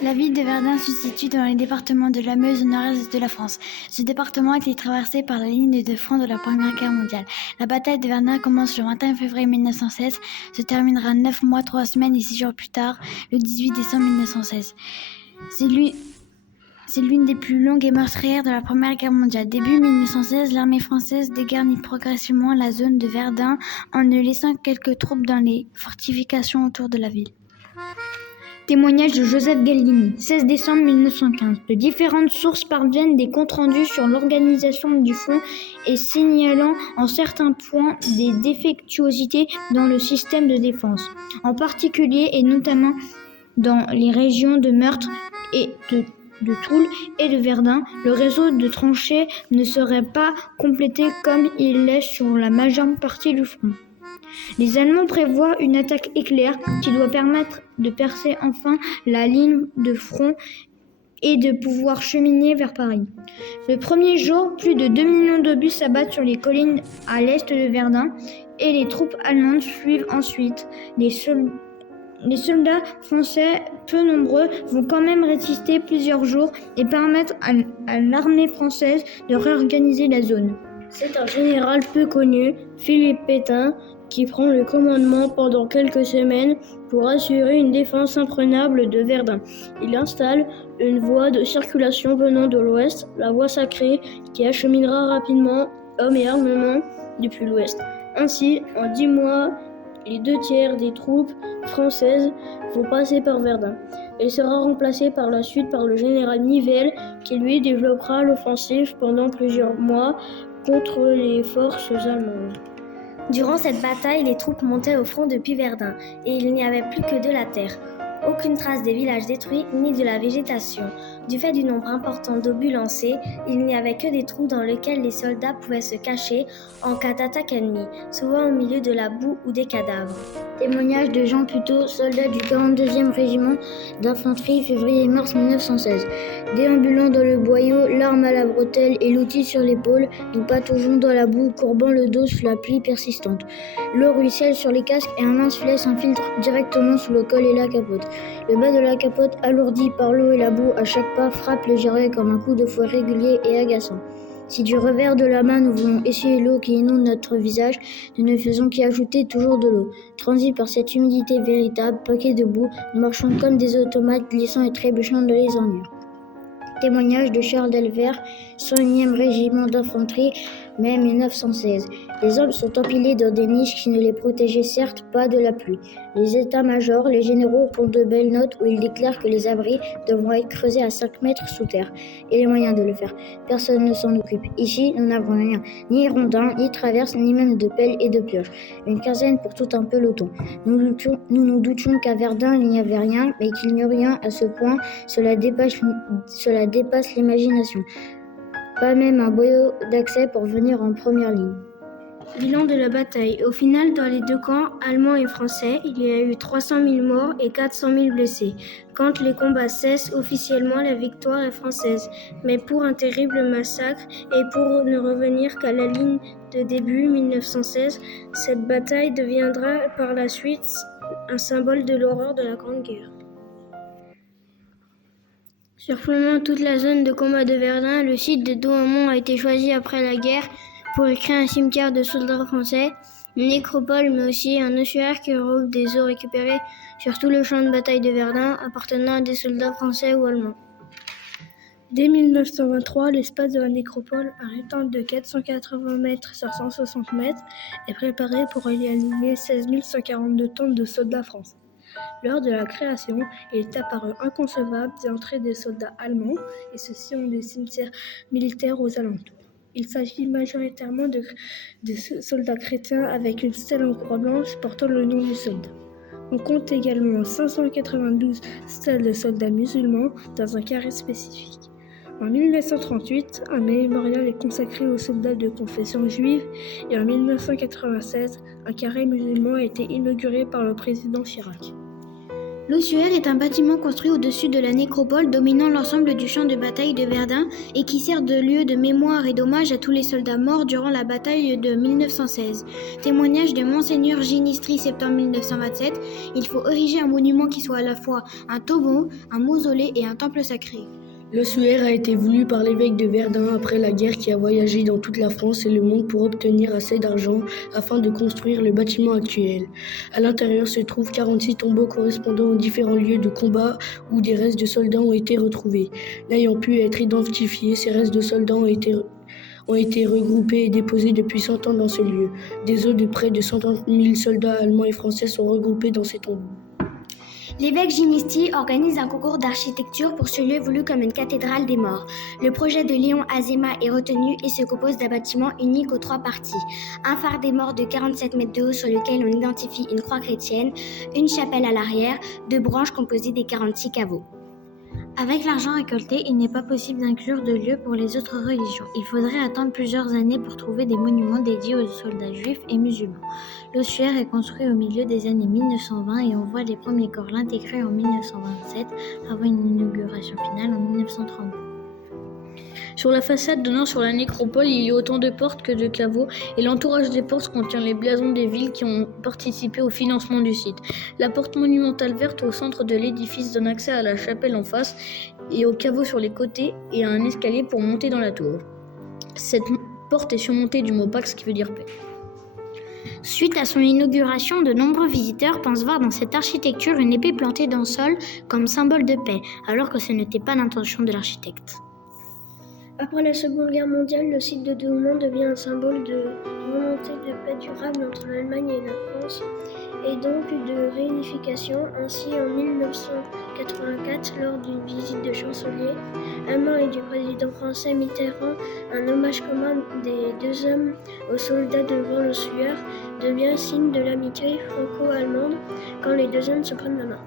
La ville de Verdun se situe dans le département de la Meuse au nord-est de la France. Ce département a été traversé par la ligne de front de la Première Guerre mondiale. La bataille de Verdun commence le 21 février 1916, se terminera 9 mois, 3 semaines et 6 jours plus tard, le 18 décembre 1916. C'est l'une des plus longues et meurtrières de la Première Guerre mondiale. Début 1916, l'armée française dégarnit progressivement la zone de Verdun en ne laissant quelques troupes dans les fortifications autour de la ville. Témoignage de Joseph Galdini, 16 décembre 1915. De différentes sources parviennent des comptes rendus sur l'organisation du front et signalant en certains points des défectuosités dans le système de défense, en particulier et notamment dans les régions de Meurthe et de Toul et de Verdun. Le réseau de tranchées ne serait pas complété comme il l'est sur la majeure partie du front. Les Allemands prévoient une attaque éclair qui doit permettre de percer enfin la ligne de front et de pouvoir cheminer vers Paris. Le premier jour, plus de 2 millions d'obus s'abattent sur les collines à l'est de Verdun et les troupes allemandes suivent ensuite. Les soldats français, peu nombreux, vont quand même résister plusieurs jours et permettre à l'armée française de réorganiser la zone. C'est un général peu connu, Philippe Pétain, qui prend le commandement pendant quelques semaines pour assurer une défense imprenable de Verdun. Il installe une voie de circulation venant de l'ouest, la voie sacrée, qui acheminera rapidement hommes et armements depuis l'ouest. Ainsi, en 10 mois, les 2/3 des troupes françaises vont passer par Verdun. Elle sera remplacée par la suite par le général Nivelle, qui lui développera l'offensive pendant plusieurs mois contre les forces allemandes. Durant cette bataille, les troupes montaient au front depuis Verdun, et il n'y avait plus que de la terre. Aucune trace des villages détruits, ni de la végétation. Du fait du nombre important d'obus lancés, il n'y avait que des trous dans lesquels les soldats pouvaient se cacher en cas d'attaque ennemie, souvent au milieu de la boue ou des cadavres. Témoignage de Jean Puteau, soldat du 42e régiment d'infanterie, février-mars 1916. Déambulant dans le boyau, l'arme à la bretelle et l'outil sur l'épaule, nous pataugeons dans la boue, courbant le dos sous la pluie persistante. L'eau ruisselle sur les casques et un mince filet s'infiltre directement sous le col et la capote. Le bas de la capote, alourdi par l'eau et la boue à chaque pas, frappe le gilet comme un coup de fouet régulier et agaçant. Si du revers de la main nous voulons essuyer l'eau qui inonde notre visage, nous ne faisons qu'ajouter toujours de l'eau. Transis par cette humidité véritable, paquets de boue, nous marchons comme des automates glissant et trébuchant dans les ornières. Témoignage de Charles Delvert, 101e régiment d'infanterie, mai 1916. Les hommes sont empilés dans des niches qui ne les protégeaient certes pas de la pluie. Les états-majors, les généraux font de belles notes où ils déclarent que les abris devront être creusés à 5 mètres sous terre. Et les moyens de le faire. Personne ne s'en occupe. Ici, nous n'avons rien. Ni rondins, ni traverses, ni même de pelles et de pioches. Une quinzaine pour tout un peloton. Nous nous doutions qu'à Verdun, il n'y avait rien, mais qu'il n'y eut rien à ce point, cela dépasse l'imagination. Pas même un boyau d'accès pour venir en première ligne. Bilan de la bataille. Au final, dans les deux camps, allemands et français, il y a eu 300 000 morts et 400 000 blessés. Quand les combats cessent, officiellement, la victoire est française. Mais pour un terrible massacre et pour ne revenir qu'à la ligne de début 1916, cette bataille deviendra par la suite un symbole de l'horreur de la Grande Guerre. Surplombant toute la zone de combat de Verdun, le site de Douaumont a été choisi après la guerre pour y créer un cimetière de soldats français, une nécropole mais aussi un ossuaire qui regroupe des os récupérés sur tout le champ de bataille de Verdun appartenant à des soldats français ou allemands. Dès 1923, l'espace de la nécropole, un rectangle de 480 mètres sur 160 mètres, est préparé pour y aligner 16 142 tombes de soldats français. Lors de la création, il est apparu inconcevable d'y entrer des soldats allemands, et ceux-ci ont des cimetières militaires aux alentours. Il s'agit majoritairement de soldats chrétiens avec une stèle en croix blanche portant le nom du soldat. On compte également 592 stèles de soldats musulmans dans un carré spécifique. En 1938, un mémorial est consacré aux soldats de confession juive et en 1996, un carré musulman a été inauguré par le président Chirac. L'ossuaire est un bâtiment construit au-dessus de la nécropole dominant l'ensemble du champ de bataille de Verdun et qui sert de lieu de mémoire et d'hommage à tous les soldats morts durant la bataille de 1916. Témoignage de Monseigneur Ginistri, septembre 1927, il faut ériger un monument qui soit à la fois un tombeau, un mausolée et un temple sacré. L'ossuaire a été voulu par l'évêque de Verdun après la guerre qui a voyagé dans toute la France et le monde pour obtenir assez d'argent afin de construire le bâtiment actuel. À l'intérieur se trouvent 46 tombeaux correspondant aux différents lieux de combat où des restes de soldats ont été retrouvés. N'ayant pu être identifiés, ces restes de soldats ont été regroupés et déposés depuis 100 ans dans ce lieu. Des os de près de 130 000 soldats allemands et français sont regroupés dans ces tombeaux. L'évêque Ginistri organise un concours d'architecture pour ce lieu voulu comme une cathédrale des morts. Le projet de Léon Azéma est retenu et se compose d'un bâtiment unique aux 3 parties. Un phare des morts de 47 mètres de haut sur lequel on identifie une croix chrétienne, une chapelle à l'arrière, 2 branches composées des 46 caveaux. Avec l'argent récolté, il n'est pas possible d'inclure de lieu pour les autres religions. Il faudrait attendre plusieurs années pour trouver des monuments dédiés aux soldats juifs et musulmans. L'ossuaire est construit au milieu des années 1920 et on voit les premiers corps l'intégrer en 1927 avant une inauguration finale en 1932. Sur la façade donnant sur la nécropole, il y a autant de portes que de caveaux et l'entourage des portes contient les blasons des villes qui ont participé au financement du site. La porte monumentale verte au centre de l'édifice donne accès à la chapelle en face et aux caveaux sur les côtés et à un escalier pour monter dans la tour. Cette porte est surmontée du mot Pax qui veut dire paix. Suite à son inauguration, de nombreux visiteurs pensent voir dans cette architecture une épée plantée dans le sol comme symbole de paix, alors que ce n'était pas l'intention de l'architecte. Après la Seconde Guerre mondiale, le site de Douaumont devient un symbole de volonté de paix durable entre l'Allemagne et la France et donc de réunification. Ainsi, en 1984, lors d'une visite de chancelier allemand et du président français Mitterrand, un hommage commun des 2 hommes aux soldats devant l'ossuaire devient signe de l'amitié franco-allemande quand les 2 hommes se prennent la main.